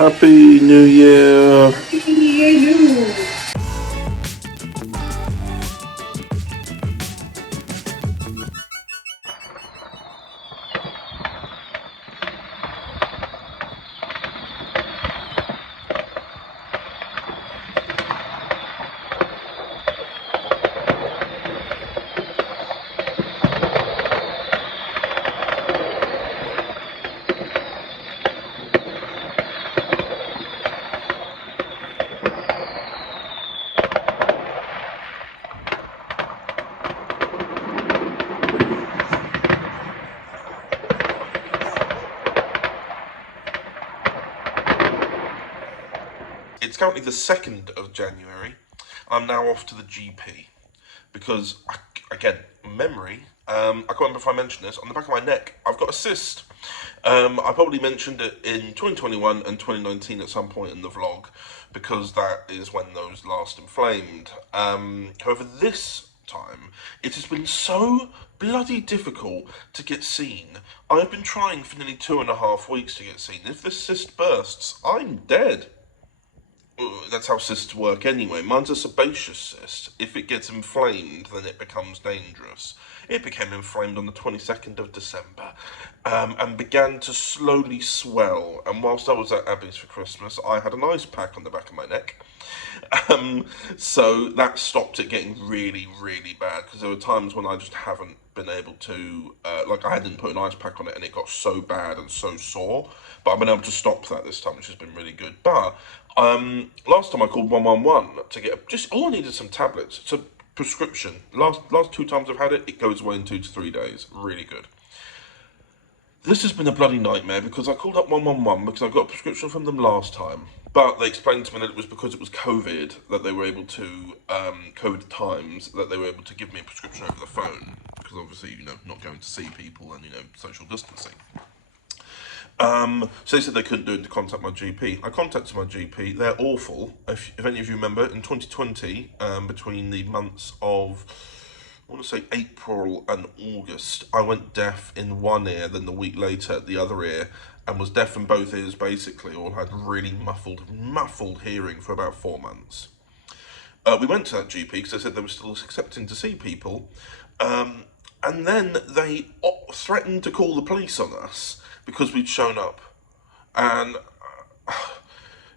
Happy New Year! Happy New Year, you! It's currently the 2nd of January. I'm now off to the GP because, again, memory. I can't remember if I mentioned this. On the back of my neck, I've got a cyst. I probably mentioned it in 2021 and 2019 at some point in the vlog because that is when those last inflamed. However, this time, it has been so bloody difficult to get seen. I've been trying for nearly 2.5 weeks to get seen. If this cyst bursts, I'm dead. That's how cysts work anyway. Mine's a sebaceous cyst. If it gets inflamed, then it becomes dangerous. It became inflamed on the 22nd of December and began to slowly swell. And whilst I was at Abby's for Christmas, I had an ice pack on the back of my neck. So that stopped it getting really, really bad, because there were times when I just haven't been able to, like I hadn't put an ice pack on it and it got so bad and so sore. But I've been able to stop that this time, which has been really good. But last time I called 111 to get all I needed some tablets. It's a prescription. Last 2 times I've had it, it goes away in 2 to 3 days. Really good. This has been a bloody nightmare because I called up 111 because I got a prescription from them last time. But they explained to me that it was because it was COVID that they were able to, COVID times, that they were able to give me a prescription over the phone. Because obviously, not going to see people and, social distancing. So they said they couldn't do it to contact my GP. I contacted my GP. They're awful. If any of you remember, in 2020, between the months of, I want to say April and August, I went deaf in one ear, then the week later at the other ear, and was deaf in both ears basically, or had really muffled hearing for about 4 months. We went to that GP because they said they were still accepting to see people, and then they threatened to call the police on us because we'd shown up. And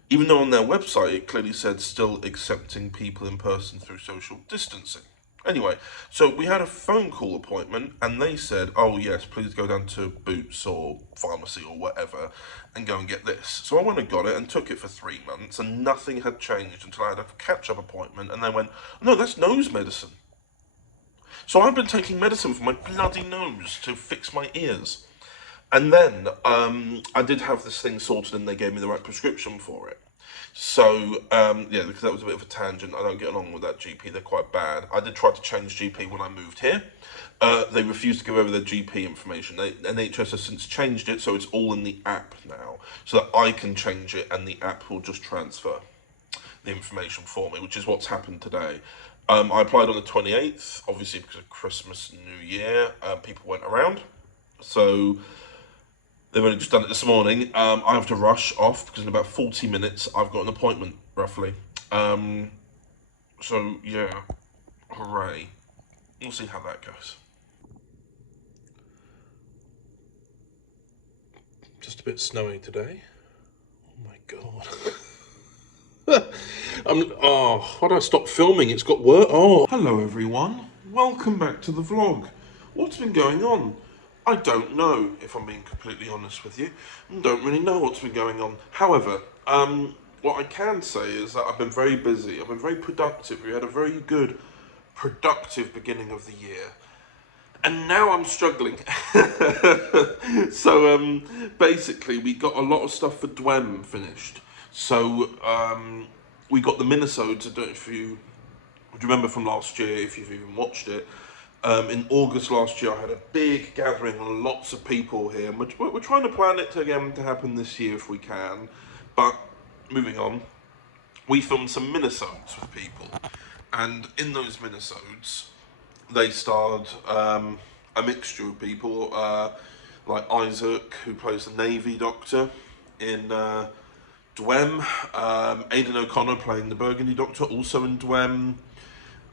even though on their website it clearly said still accepting people in person through social distancing. Anyway, so we had a phone call appointment and they said, oh yes, please go down to Boots or pharmacy or whatever and go and get this. So I went and got it and took it for 3 months and nothing had changed until I had a catch-up appointment, and they went, no, that's nose medicine. So I've been taking medicine for my bloody nose to fix my ears. And then I did have this thing sorted and they gave me the right prescription for it. So, yeah, because that was a bit of a tangent. I don't get along with that GP. They're quite bad. I did try to change GP when I moved here. They refused to give over their GP information. NHS has since changed it, so it's all in the app now. So that I can change it and the app will just transfer the information for me, which is what's happened today. I applied on the 28th, obviously because of Christmas and New Year. People went around. So they've only just done it this morning. I have to rush off because in about 40 minutes I've got an appointment, roughly. So, yeah, hooray. We'll see how that goes. Just a bit snowy today. Oh my god. Why did I stop filming? It's got work. Oh. Hello everyone. Welcome back to the vlog. What's been going on? I don't know, if I'm being completely honest with you. I don't really know what's been going on. However, what I can say is that I've been very busy. I've been very productive. We had a very good, productive beginning of the year. And now I'm struggling. So, basically, we got a lot of stuff for DWEM finished. So, we got the minisodes. I don't know if you remember from last year, if you've even watched it. In August last year, I had a big gathering, lots of people here. And we're trying to plan it again to happen this year if we can. But, moving on, we filmed some minisodes with people. And in those minisodes, they starred a mixture of people, like Isaac, who plays the Navy doctor in Dwem. Aidan O'Connor playing the Burgundy Doctor, also in Dwem.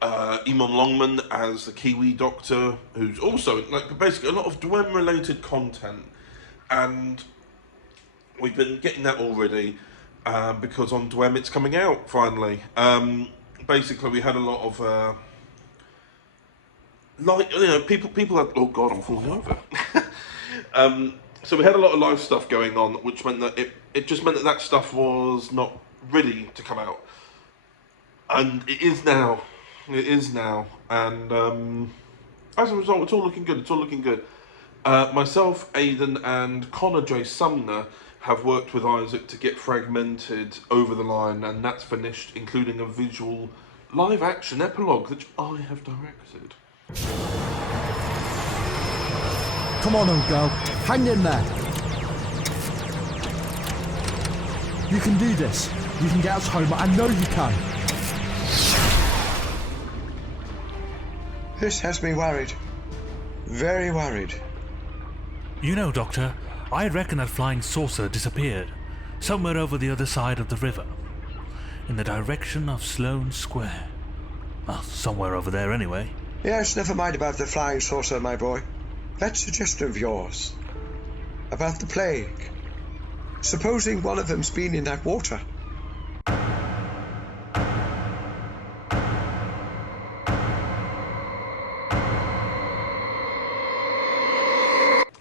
Eamon Longman as the Kiwi Doctor, who's also like basically a lot of Dwem related content, and we've been getting that already because on Dwem it's coming out finally. Basically, we had a lot of people had, oh god, I'm falling over. So we had a lot of live stuff going on, which meant that it just meant that that stuff was not ready to come out, and it is now. It is now, and as a result, it's all looking good. It's all looking good. Myself, Aidan, and Connor J. Sumner have worked with Isaac to get Fragmented over the line, and that's finished, including a visual live-action epilogue that I have directed. Come on, old girl. Hang in there. You can do this. You can get us home. I know you can. This has me worried. Very worried. You know, Doctor, I reckon that flying saucer disappeared somewhere over the other side of the river, in the direction of Sloane Square. Well, somewhere over there anyway. Yes, never mind about the flying saucer, my boy. That suggestion of yours about the plague. Supposing one of them's been in that water.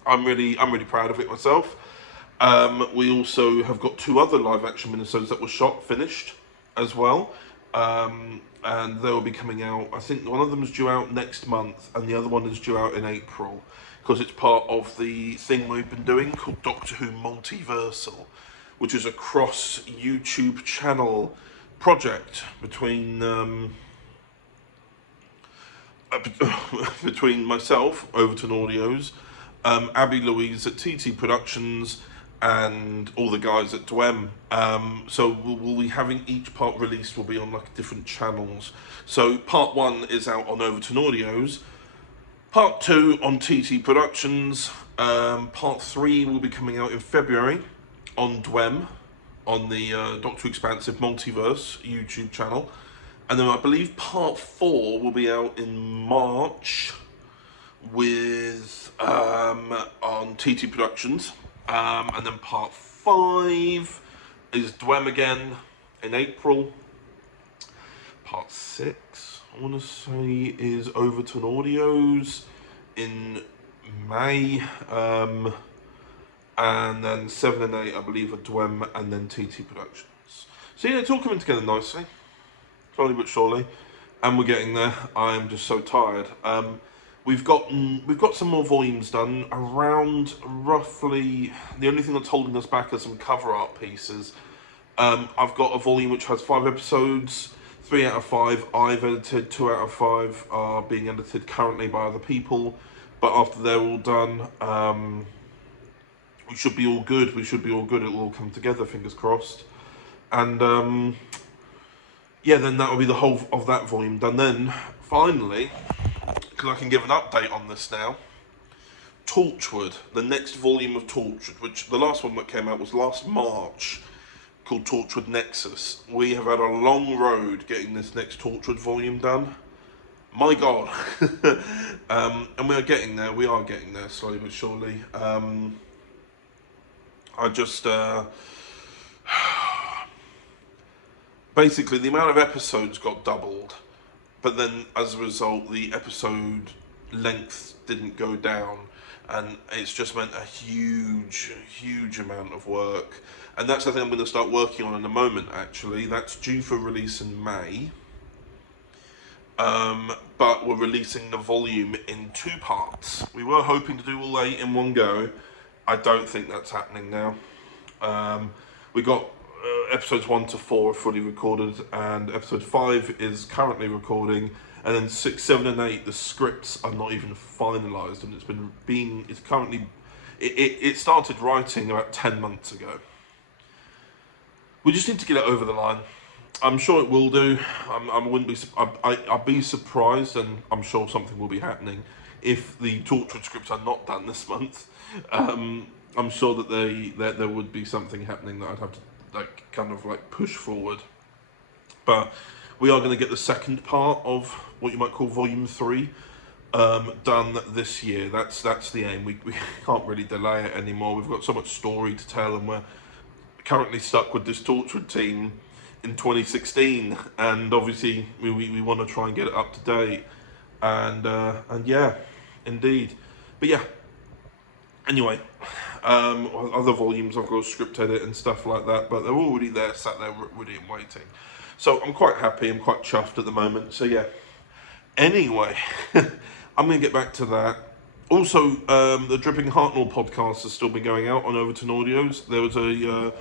I'm really proud of it myself. We also have got 2 other live action minisodes that were shot, finished as well. And they will be coming out, I think one of them is due out next month and the other one is due out in April, because it's part of the thing we've been doing called Doctor Who MULTIVERSAL, which is a cross YouTube channel project between between myself, Overton Audios, Abby Louise at TT Productions, and all the guys at Dwem. So we'll be having each part released will be on like different channels. So part 1 is out on Overton Audios, part 2 on TT Productions, part 3 will be coming out in February on Dwem, on the Doctor Who Expansive Multiverse YouTube channel, and then I believe part 4 will be out in March with on TT Productions, and then part 5 is Dwem again in April. Part 6 I want to say is Overton Audios in May, and then 7 and 8 I believe are Dwem and then TT Productions. So yeah, it's all coming together nicely, slowly but surely, and we're getting there. I am just so tired. We've got some more volumes done, around roughly, the only thing that's holding us back are some cover art pieces. I've got a volume which has 5 episodes, 3 out of 5 I've edited, 2 out of 5 are being edited currently by other people, but after they're all done, we should be all good, it'll all come together, fingers crossed. And yeah, then that will be the whole of that volume done. Then, finally, because I can give an update on this now, Torchwood, the next volume of Torchwood, which the last one that came out was last March, called Torchwood Nexus. We have had a long road getting this next Torchwood volume done. My God. And we are getting there, slowly but surely. I just, basically the amount of episodes got doubled, but then as a result the episode length didn't go down, and it's just meant a huge amount of work. And that's the thing I'm going to start working on in a moment, actually. That's due for release in May, but we're releasing the volume in 2 parts. We were hoping to do all 8 in one go. I don't think that's happening now. We got episodes 1 to 4 are fully recorded, and episode 5 is currently recording, and then 6, 7 and 8 the scripts are not even finalized, and it started writing about 10 months ago. We just need to get it over the line. I'm sure it will do. I'd be surprised, and I'm sure something will be happening if the Torchwood scripts are not done this month. I'm sure that there would be something happening that I'd have to kind of like push forward. But we are going to get the second part of what you might call Volume 3 done this year. That's the aim. We can't really delay it anymore. We've got so much story to tell, and we're currently stuck with this Torchwood team in 2016, and obviously we want to try and get it up to date, and yeah, indeed. But yeah, anyway, other volumes I've got to script edit and stuff like that, but they're already there, sat there ready and waiting. So I'm quite happy, I'm quite chuffed at the moment. So yeah, anyway, I'm going to get back to that. Also, the Dripping Hartnell podcast has still been going out on Overton Audios. There was a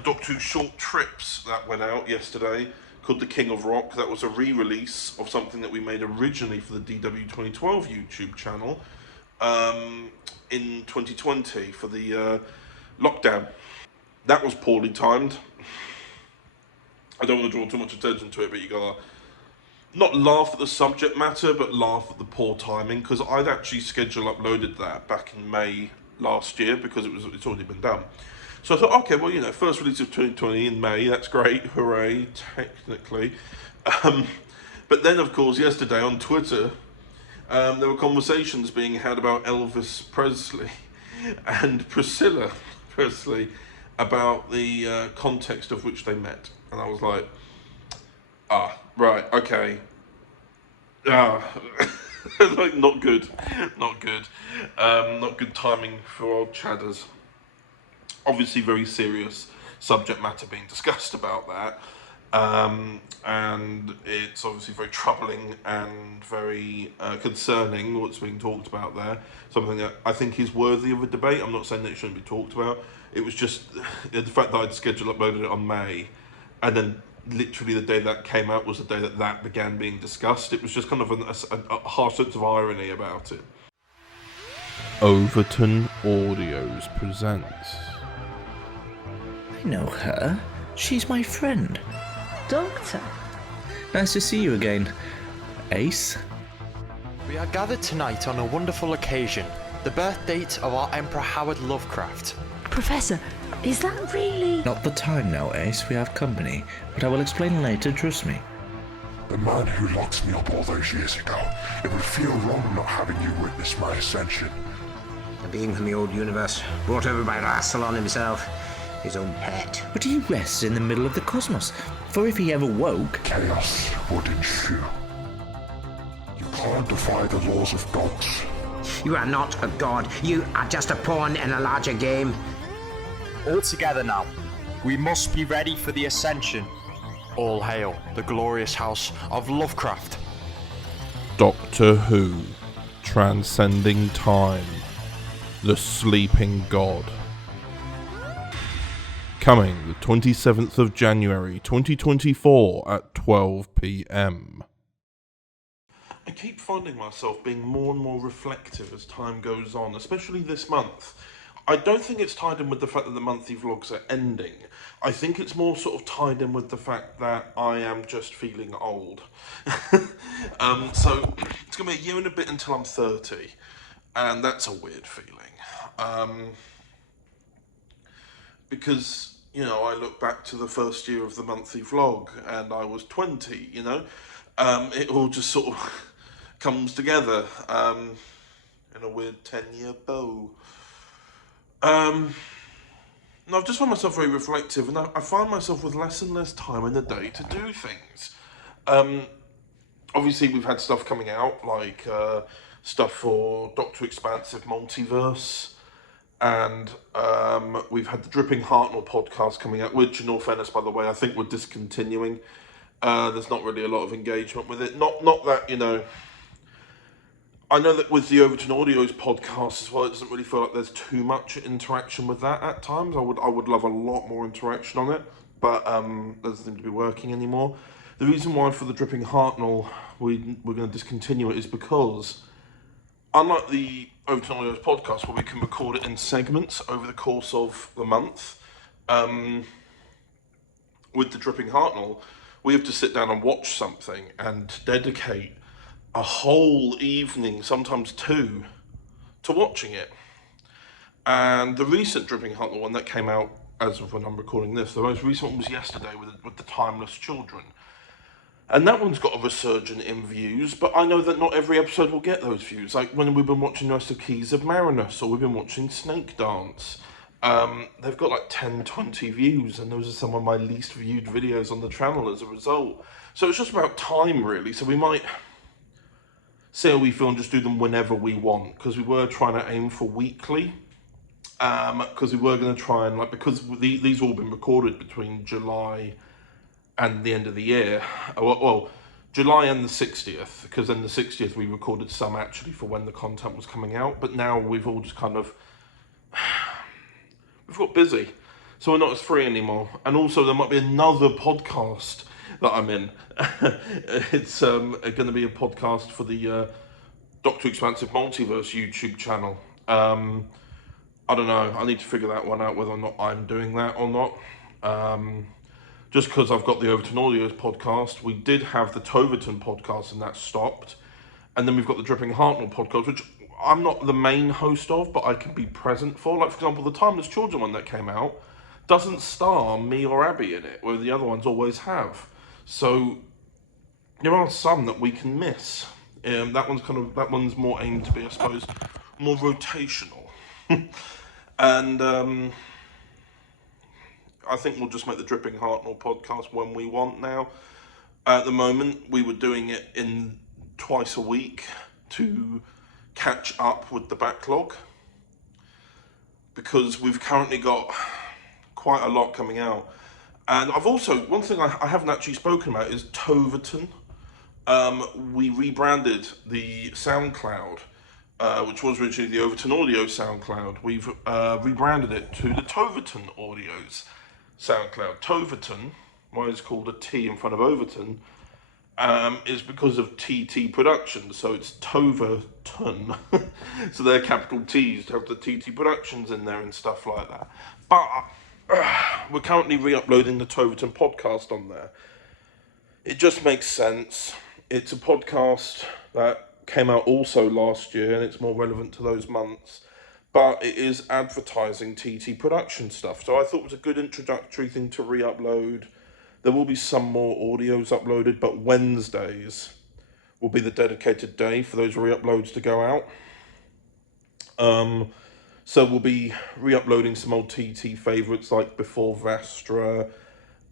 Doctor Who short trips that went out yesterday called The King of Rock. That was a re-release of something that we made originally for the DW 2012 YouTube channel in 2020 for the lockdown. That was poorly timed. I don't want to draw too much attention to it, but you gotta not laugh at the subject matter, but laugh at the poor timing, because I'd actually uploaded that back in May last year because it's already been done. So I thought, okay, well, you know, first release of 2020 in May, that's great, hooray, technically. But then, of course, yesterday on Twitter, there were conversations being had about Elvis Presley and Priscilla Presley about the context of which they met. And I was like, right, okay. Like, not good. Not good timing for old Chadders. Obviously very serious subject matter being discussed about that. And it's obviously very troubling and very concerning what's being talked about there. Something that I think is worthy of a debate. I'm not saying that it shouldn't be talked about. It was just the fact that I'd uploaded it on May, and then literally the day that came out was the day that began being discussed. It was just kind of a harsh sense of irony about it. Overton Audios presents. I know her. She's my friend. Doctor? Nice to see you again, Ace. We are gathered tonight on a wonderful occasion, the birth date of our Emperor Howard Lovecraft. Professor, is that really... Not the time now, Ace. We have company, but I will explain later, trust me. The man who locked me up all those years ago. It would feel wrong not having you witness my ascension. A being from the old universe, brought over by Rassilon himself, his own pet. But he rests in the middle of the cosmos, for if he ever woke... Chaos would ensue. You can't defy the laws of gods. You are not a god. You are just a pawn in a larger game. All together now. We must be ready for the ascension. All hail the glorious house of Lovecraft. Doctor Who, transcending time, the sleeping god. Coming the 27th of January 2024 at 12 PM. I keep finding myself being more and more reflective as time goes on, especially this month. I don't think it's tied in with the fact that the monthly vlogs are ending. I think it's more sort of tied in with the fact that I am just feeling old. So it's going to be a year and a bit until I'm 30, and that's a weird feeling. Because, you know, I look back to the first year of the monthly vlog and I was 20, you know. It all just sort of comes together in a weird 10-year bow. And I've just found myself very reflective, and I find myself with less and less time in the day to do things. Obviously, we've had stuff coming out, like stuff for Doctor Expansive Multiverse, and we've had the Dripping Hartnell podcast coming out, which, in all fairness, by the way, I think we're discontinuing. There's not really a lot of engagement with it. Not that, you know... I know that with the Overton Audios podcast as well, it doesn't really feel like there's too much interaction with that at times. I would love a lot more interaction on it, but it doesn't seem to be working anymore. The reason why for the Dripping Hartnell we're going to discontinue it is because, unlike the Overton Audios podcast, where we can record it in segments over the course of the month, with the Dripping Hartnell, we have to sit down and watch something and dedicate a whole evening, sometimes two, to watching it. And the recent Dripping Hartnell one that came out as of when I'm recording this. The most recent one was yesterday with the Timeless Children. And that one's got a resurgence in views, but I know that not every episode will get those views. Like when we've been watching the rest of Keys of Marinus, or we've been watching Snake Dance. They've got like 10, 20 views, and those are some of my least viewed videos on the channel as a result. So it's just about time, really. So we might see how we feel and just do them whenever we want, because we were trying to aim for weekly. Because we were going to try and, like, because these all been recorded between July and the end of the year. Well, July and the 60th, because then the 60th we recorded some actually for when the content was coming out, but now we've all just kind of, we've got busy, so we're not as free anymore. And also there might be another podcast that I'm in. It's going to be a podcast for the Dr. Expansive Multiverse YouTube channel. I don't know, I need to figure that one out, whether or not I'm doing that or not. Just because I've got the Overton Audio's podcast. We did have the ToverTon podcast and that stopped. And then we've got the Dripping HARTNELL podcast, which I'm not the main host of, but I can be present for. Like, for example, the Timeless Children one that came out doesn't star me or Abby in it, where the other ones always have. So there are some that we can miss. That one's more aimed to be, I suppose, more rotational. And I think we'll just make the Dripping HARTNELL podcast when we want now. At the moment, we were doing it in twice a week to catch up with the backlog, because we've currently got quite a lot coming out. And I've also, one thing I haven't actually spoken about is ToverTon. We rebranded the SoundCloud, which was originally the Overton Audio SoundCloud. We've rebranded it to the ToverTon Audio's SoundCloud. ToverTon, why it's called a T in front of Overton, is because of TT Productions. So it's ToverTon. So they're capital T's to have the TT Productions in there and stuff like that. But we're currently re-uploading the ToverTon podcast on there. It just makes sense. It's a podcast that came out also last year, and it's more relevant to those months. But it is advertising TT production stuff. So I thought it was a good introductory thing to re-upload. There will be some more audios uploaded, but Wednesdays will be the dedicated day for those re-uploads to go out. So we'll be re-uploading some old TT favourites like Before Vastra,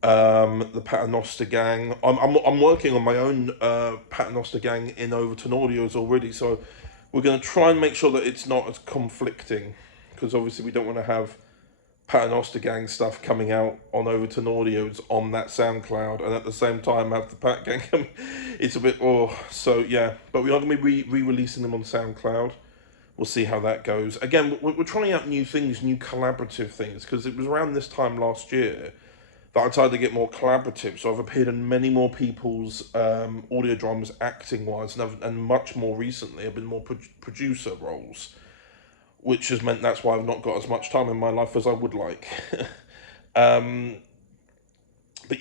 the Paternoster Gang. I'm working on my own Paternoster Gang in Overton Audios already, so we're going to try and make sure that it's not as conflicting, because obviously we don't want to have Paternoster Gang stuff coming out on Overton Audios on that SoundCloud, and at the same time have the Pat Gang coming. It's a bit, so yeah. But we are going to be re-releasing them on SoundCloud. We'll see how that goes. Again, we're trying out new things, new collaborative things, because it was around this time last year that I tried to get more collaborative. So I've appeared in many more people's audio dramas acting-wise, and much more recently I've been more producer roles, which has meant that's why I've not got as much time in my life as I would like. But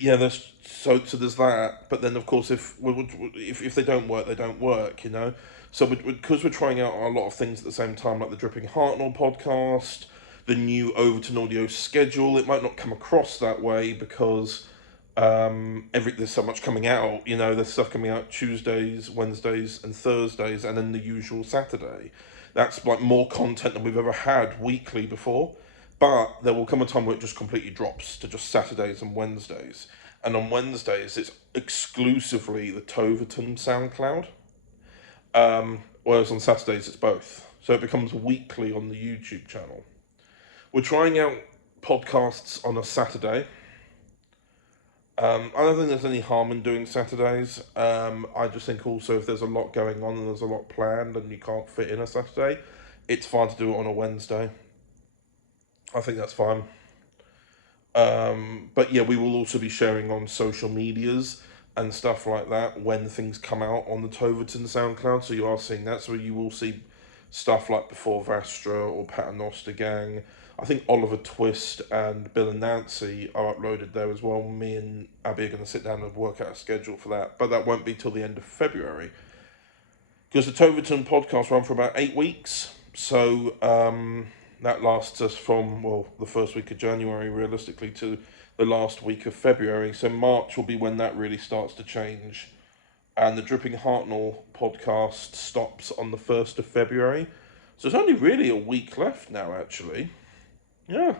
yeah, there's that. But then, of course, if they don't work, they don't work, you know. So because we're trying out a lot of things at the same time, like the Dripping HARTNELL podcast, the new Overton Audio schedule, it might not come across that way because there's so much coming out, you know. There's stuff coming out Tuesdays, Wednesdays and Thursdays, and then the usual Saturday. That's like more content than we've ever had weekly before. But there will come a time where it just completely drops to just Saturdays and Wednesdays. And on Wednesdays, it's exclusively the ToverTon SoundCloud. Whereas on Saturdays, it's both. So it becomes weekly on the YouTube channel. We're trying out podcasts on a Saturday. I don't think there's any harm in doing Saturdays. I just think also if there's a lot going on and there's a lot planned and you can't fit in a Saturday, it's fine to do it on a Wednesday. I think that's fine. But yeah, we will also be sharing on social medias and stuff like that when things come out on the ToverTon SoundCloud. So you are seeing that. So you will see stuff like Before Vastra or Paternoster Gang. I think Oliver Twist and Bill and Nancy are uploaded there as well. Me and Abby are going to sit down and work out a schedule for that. But that won't be till the end of February. Because the ToverTon podcast run for about 8 weeks. So that lasts us from, well, the first week of January, realistically, to the last week of February. So March will be when that really starts to change. And the Dripping Hartnell podcast stops on the 1st of February. So it's only really a week left now, actually. Yeah.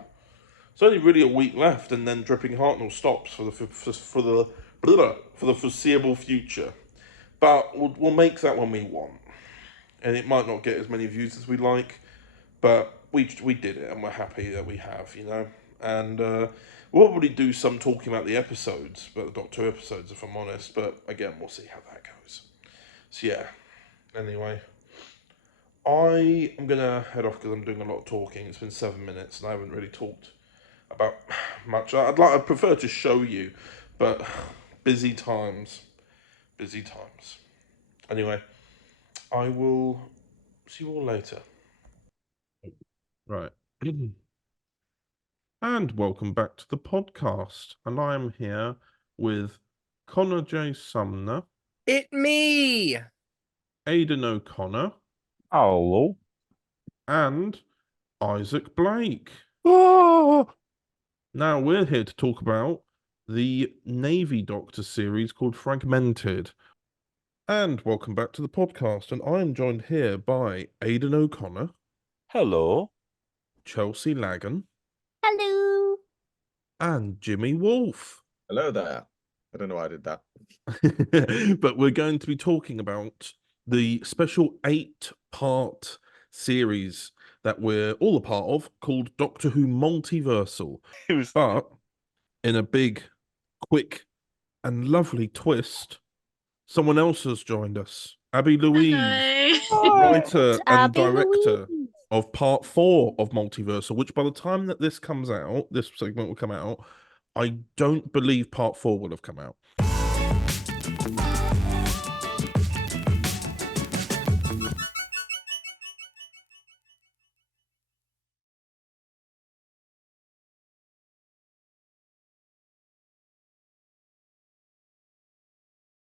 It's only really a week left, and then Dripping Hartnell stops for the foreseeable future. But we'll make that when we want. And it might not get as many views as we like, but we did it, and we're happy that we have, you know. And we'll probably do some talking about the episodes, but not 2 episodes, if I'm honest. But again, we'll see how that goes. So yeah. Anyway, I am gonna head off because I'm doing a lot of talking. It's been 7 minutes, and I haven't really talked about much. I'd prefer to show you, but busy times. Anyway, I will see you all later. Right. And welcome back to the podcast. And I am here with Connor J. Sumner. It me! Aidan O'Connor. Hello. And Isaac Blake. Oh! Now we're here to talk about the Navy Doctor series called Fragmented. And welcome back to the podcast. And I am joined here by Aidan O'Connor. Hello. Chelsea Lagan. Hello. And Jimmy Wolf. Hello there. I don't know why I did that. But we're going to be talking about the special 8-part series that we're all a part of called Doctor Who Multiversal. But in a big, quick, and lovely twist, someone else has joined us. Abby Louise, writer and director of Part 4 of Multiversal, which by the time that this comes out, this segment will come out, I don't believe Part 4 will have come out.